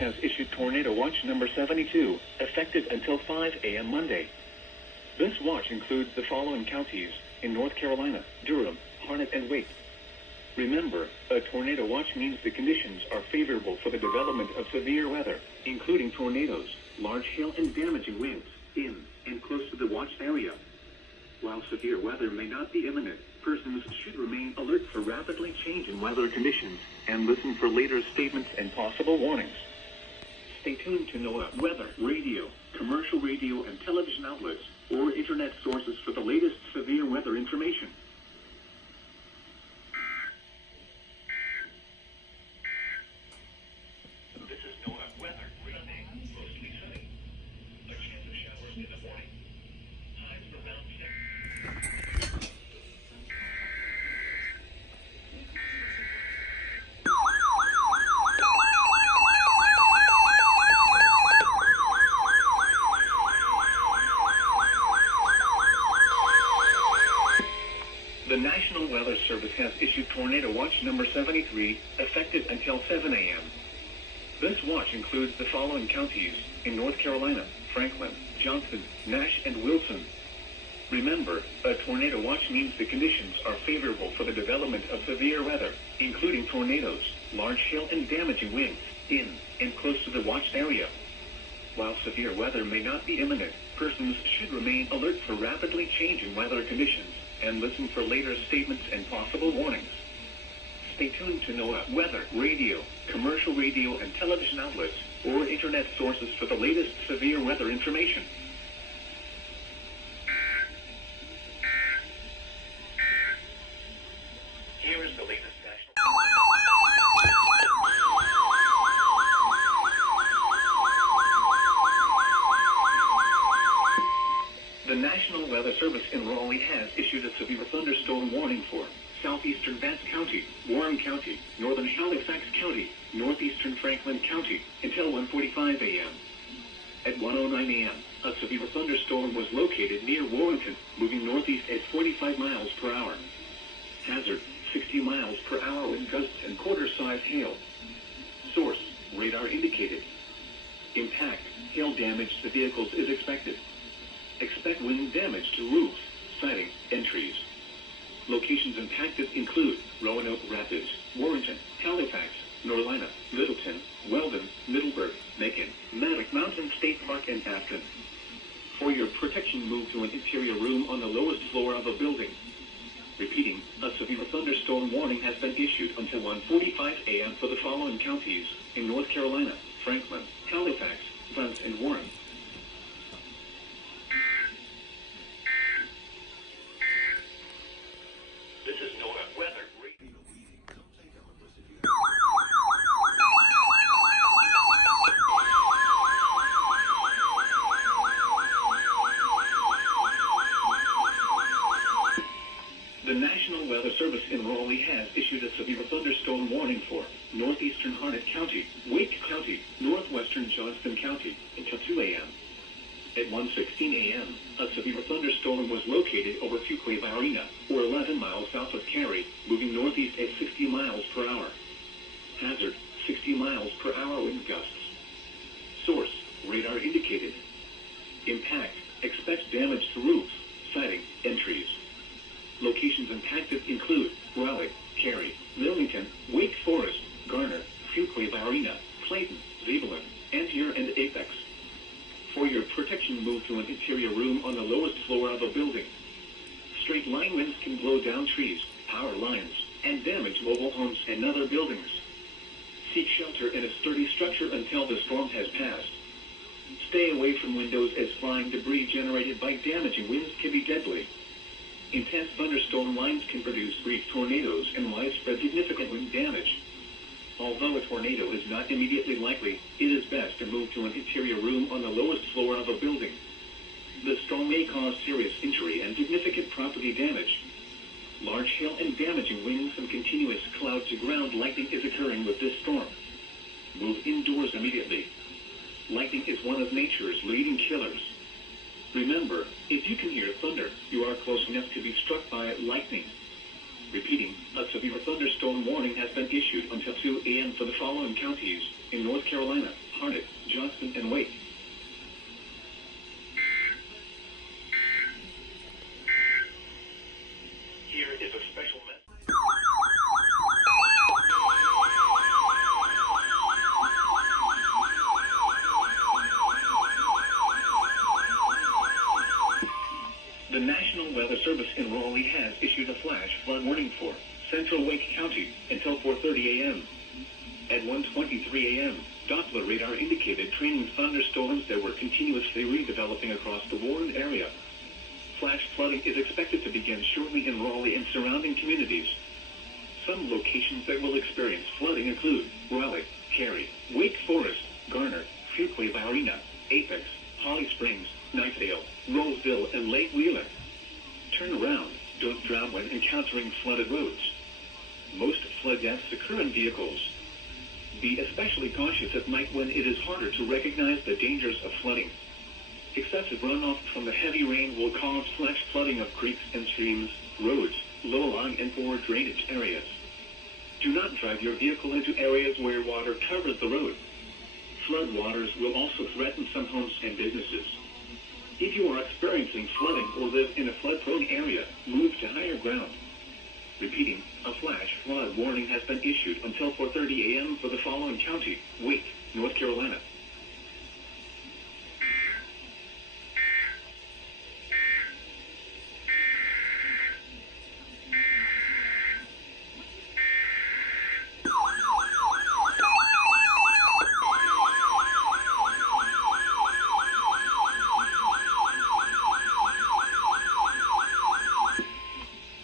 has issued Tornado Watch number 72, effective until 5 a.m. Monday. This watch includes the following counties in North Carolina: Durham, Harnett, and Wake. Remember, a tornado watch means the conditions are favorable for the development of severe weather, including tornadoes, large hail, and damaging winds in and close to the watched area. While severe weather may not be imminent, persons should remain alert for rapidly changing weather conditions and listen for later statements and possible warnings. Stay tuned to NOAA weather, radio, commercial radio and television outlets, or internet sources for the latest severe weather information. This is NOAA weather. Sunday, mostly sunny. A chance of showers in the morning. Highs around 6. The National Weather Service has issued Tornado Watch number 73, effective until 7 a.m. This watch includes the following counties in North Carolina: Franklin, Johnson, Nash, and Wilson. Remember, a tornado watch means the conditions are favorable for the development of severe weather, including tornadoes, large hail, and damaging winds in and close to the watched area. While severe weather may not be imminent, persons should remain alert for rapidly changing weather conditions and listen for later statements and possible warnings. Stay tuned to NOAA weather, radio, commercial radio and television outlets, or internet sources for the latest severe weather information. Here is the latest national... The National Weather Service in Raleigh has issued a severe thunderstorm warning for southeastern Vance County, Warren County, northern Halifax County, northeastern Franklin County, until 1:45 a.m. At 1:09 a.m., a severe thunderstorm was located near Warrenton, moving northeast at 45 miles per hour. Hazard: 60 miles per hour with gusts and quarter-size hail. Source: radar indicated. Impact: hail damage to vehicles is expected. Expect wind damage to roofs, siding, and trees. Locations impacted include Roanoke Rapids, Warrenton, Halifax, Norlina, Littleton, Weldon, Middleburg, Macon, Maddox Mountain State Park, and Afton. For your protection, move to an interior room on the lowest floor of a building. Repeating, a severe thunderstorm warning has been issued until 1:45 a.m. for the following counties in North Carolina: Franklin, Halifax, Vance, and Warren. This is NOAA weather. The National Weather Service in Raleigh has issued a severe thunderstorm warning for northeastern Harnett County, Wake County, northwestern Johnston County until 2 a.m. At 1:16 a.m., a severe thunderstorm was located over Fuquay Arena, or 11 miles south of Cary, moving northeast at 60 miles per hour. Hazard: 60 miles per hour wind gusts. Source: radar indicated. Impact: expect damage to roofs, siding, and trees. Locations impacted include Raleigh, Cary, Wilmington, Wake Forest, Garner, Fuquay Arena, Clayton, Zebulon, Angier, and Apex. For your protection, move to an interior room on the lowest floor of a building. Straight line winds can blow down trees, power lines, and damage mobile homes and other buildings. Seek shelter in a sturdy structure until the storm has passed. Stay away from windows as flying debris generated by damaging winds can be deadly. Intense thunderstorm lines can produce brief tornadoes and widespread significant wind damage. Although a tornado is not immediately likely, it is best to move to an interior room on the lowest floor of a building. The storm may cause serious injury and significant property damage. Large hail and damaging winds and continuous cloud-to-ground lightning is occurring with this storm. Move indoors immediately. Lightning is one of nature's leading killers. Remember, if you can hear thunder, you are close enough to be struck by lightning. Repeating, a severe thunderstorm warning has been issued until 2 a.m. for the following counties in North Carolina: Harnett, Johnston, and Wake. Here is a special message. The National Weather Service in Raleigh has issued a flash flood warning for central Wake County until 4:30 a.m. At 1:23 a.m., Doppler radar indicated training thunderstorms that were continuously redeveloping across the Warren area. Flash flooding is expected to begin shortly in Raleigh and surrounding communities. Some locations that will experience flooding include Raleigh, Cary, Wake Forest, Garner, Fuquay Varina, Apex, Holly Springs, Knightdale, Roseville, and Lake Wheeler. Turn around. Don't drown when encountering flooded roads. Most flood deaths occur in vehicles. Be especially cautious at night when it is harder to recognize the dangers of flooding. Excessive runoff from the heavy rain will cause flash flooding of creeks and streams, roads, low-lying and poor drainage areas. Do not drive your vehicle into areas where water covers the road. Flood waters will also threaten some homes and businesses. If you are experiencing flooding or live in a flood-prone area, move to higher ground. Repeating, a flash flood warning has been issued until 4:30 a.m. for the following county: Wake, North Carolina.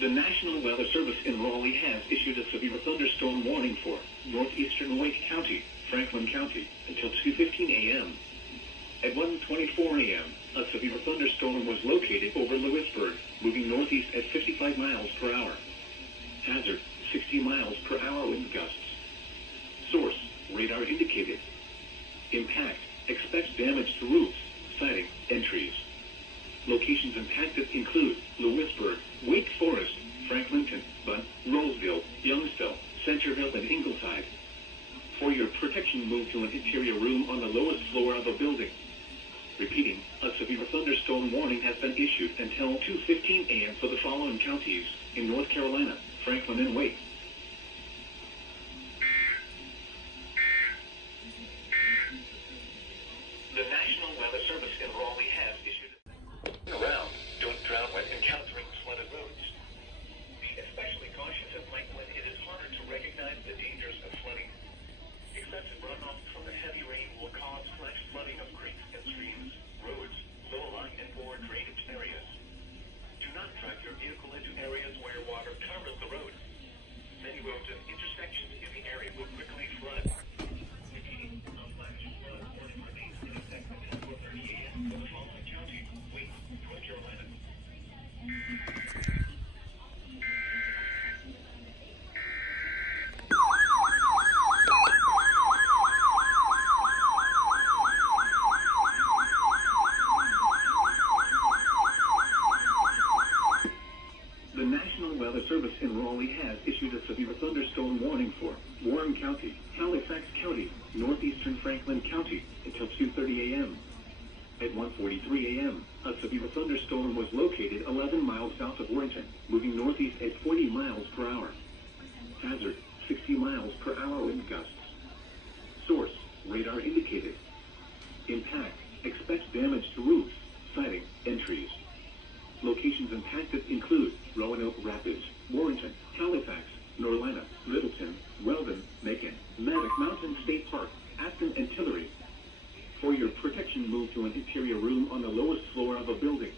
The National Weather Service in Raleigh has issued a severe thunderstorm warning for northeastern Wake County, Franklin County, until 2:15 a.m. At 1:24 a.m., a severe thunderstorm was located over Lewisburg, moving northeast at 55 miles per hour. Hazard, 60 miles per hour wind gusts. Source, radar indicated. Impact, expect damage to roofs, siding, and trees. Locations impacted include Lewisburg, Wake Forest, Franklinton, Bunn, Roseville, Youngsville, Centerville, and Ingleside. For your protection, move to an interior room on the lowest floor of a building. Repeating, a severe thunderstorm warning has been issued until 2:15 a.m. for the following counties in North Carolina: Franklin and Wake. The National Weather Service in Raleigh has issued around. Don't drown when encountering flooded roads. Be especially cautious at night when it is harder to recognize the dangers of flooding. Excessive runoff from the heavy rain will cause flash flooding of creeks and streams, roads, low-lying and poor drainage areas. Do not drive your vehicle into areas where water covers the road. Many roads and intersections in the area will quickly flood. Repeating, a flash flood warning remains in effect until 4:30 a.m. for the following county: Wake, North Carolina. The National Weather Service in Raleigh has issued a severe thunderstorm warning for Warren County, Halifax County, northeastern Franklin County until 2:30 a.m. At 1:43 a.m., a severe thunderstorm was located 11 miles south of Warrenton, moving northeast at 40 miles per hour. Hazard, 60 miles per hour wind gusts. Source, radar indicated. Impact, expect damage to roofs, siding, and trees. Locations impacted include Roanoke Rapids, Warrenton, Halifax, Norlina, Littleton, Weldon, Macon, Maddox Mountain State Park, Aston, and Tillery. For your protection, move to an interior room on the lowest floor of a building.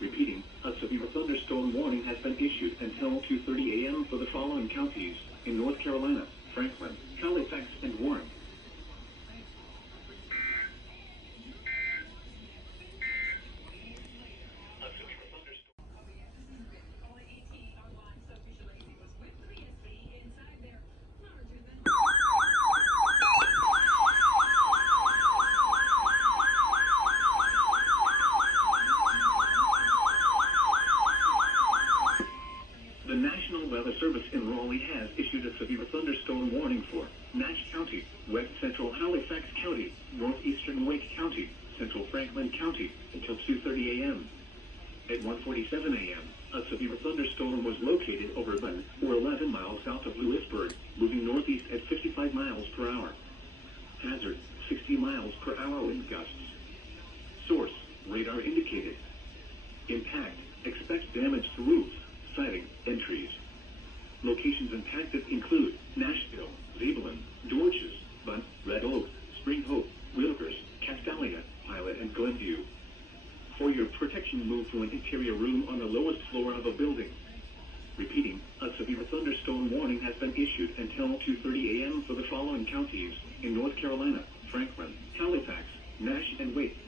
Repeating, a severe thunderstorm warning has been issued until 2:30 a.m. for the following counties in North Carolina: Franklin, Halifax, and Warren. The National Service in Raleigh has issued a severe thunderstorm warning for Nash County, West Central Halifax County, Northeastern Wake County, Central Franklin County, until 2:30 a.m. At 1:47 a.m., a severe thunderstorm was located over Bun, or 11 miles south of Lewisburg, moving northeast at 55 miles per hour. Hazard, 60 miles per hour wind gusts. Source, radar indicated. Impact, expect damage to roofs, siding, and trees. Locations impacted include Nashville, Zebulon, Dorches, Bun, Red Oak, Spring Hope, Wilkers, Castalia, Pilot, and Glenview. For your protection, move to an interior room on the lowest floor of a building. Repeating, a severe thunderstorm warning has been issued until 2:30 a.m. for the following counties in North Carolina: Franklin, Halifax, Nash, and Wake.